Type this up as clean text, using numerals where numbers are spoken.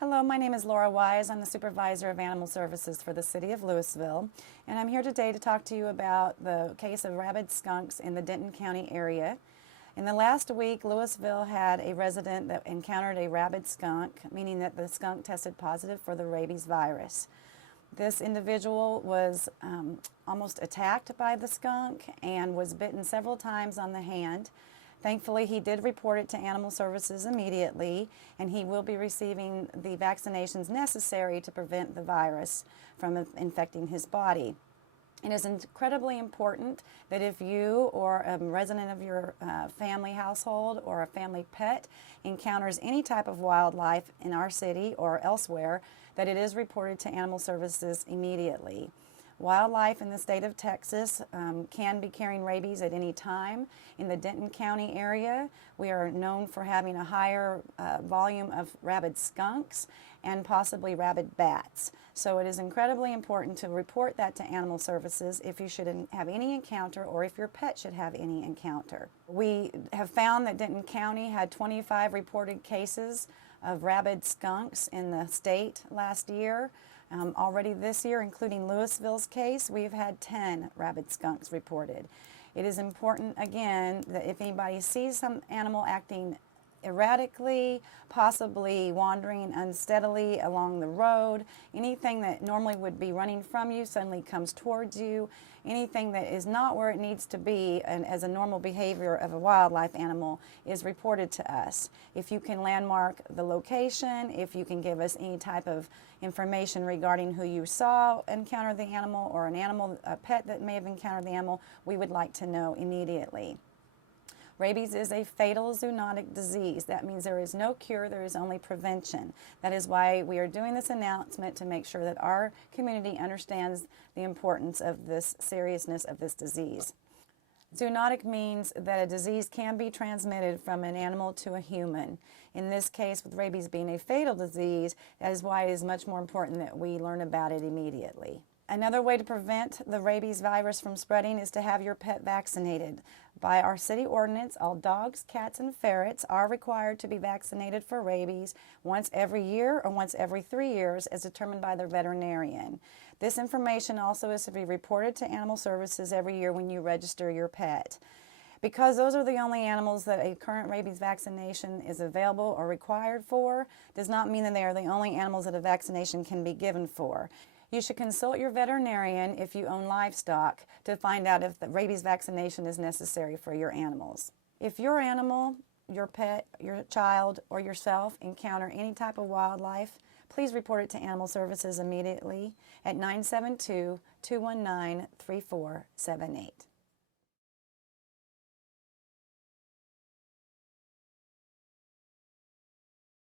Hello, my name is Laura Wise. I'm the Supervisor of Animal Services for the City of Lewisville, and I'm here today to talk to you about the case of rabid skunks in the Denton County area. In the last week, Lewisville had a resident that encountered a rabid skunk, meaning that the skunk tested positive for the rabies virus. This individual was almost attacked by the skunk and was bitten several times on the hand. Thankfully, he did report it to Animal Services immediately, and he will be receiving the vaccinations necessary to prevent the virus from infecting his body. It is incredibly important that if you or a resident of your family household or a family pet encounters any type of wildlife in our city or elsewhere, that it is reported to Animal Services immediately. Wildlife in the state of Texas can be carrying rabies at any time. In the Denton County area, we are known for having a higher volume of rabid skunks and possibly rabid bats. So it is incredibly important to report that to Animal Services if you should have any encounter or if your pet should have any encounter. We have found that Denton County had 25 reported cases of rabid skunks in the state last year. Already this year, including Lewisville's case, we've had 10 rabid skunks reported. It is important, again, that if anybody sees some animal acting erratically, possibly wandering unsteadily along the road, anything that normally would be running from you suddenly comes towards you, anything that is not where it needs to be and as a normal behavior of a wildlife animal is reported to us. If you can landmark the location, if you can give us any type of information regarding who you saw encounter the animal or a pet that may have encountered the animal, we would like to know immediately. Rabies is a fatal zoonotic disease. That means there is no cure, there is only prevention. That is why we are doing this announcement to make sure that our community understands the importance of this seriousness of this disease. Zoonotic means that a disease can be transmitted from an animal to a human. In this case, with rabies being a fatal disease, that is why it is much more important that we learn about it immediately. Another way to prevent the rabies virus from spreading is to have your pet vaccinated. By our city ordinance, all dogs, cats, and ferrets are required to be vaccinated for rabies once every year or once every 3 years as determined by their veterinarian. This information also is to be reported to Animal Services every year when you register your pet. Because those are the only animals that a current rabies vaccination is available or required for, does not mean that they are the only animals that a vaccination can be given for. You should consult your veterinarian if you own livestock to find out if the rabies vaccination is necessary for your animals. If your animal, your pet, your child, or yourself encounter any type of wildlife, please report it to Animal Services immediately at 972-219-3478.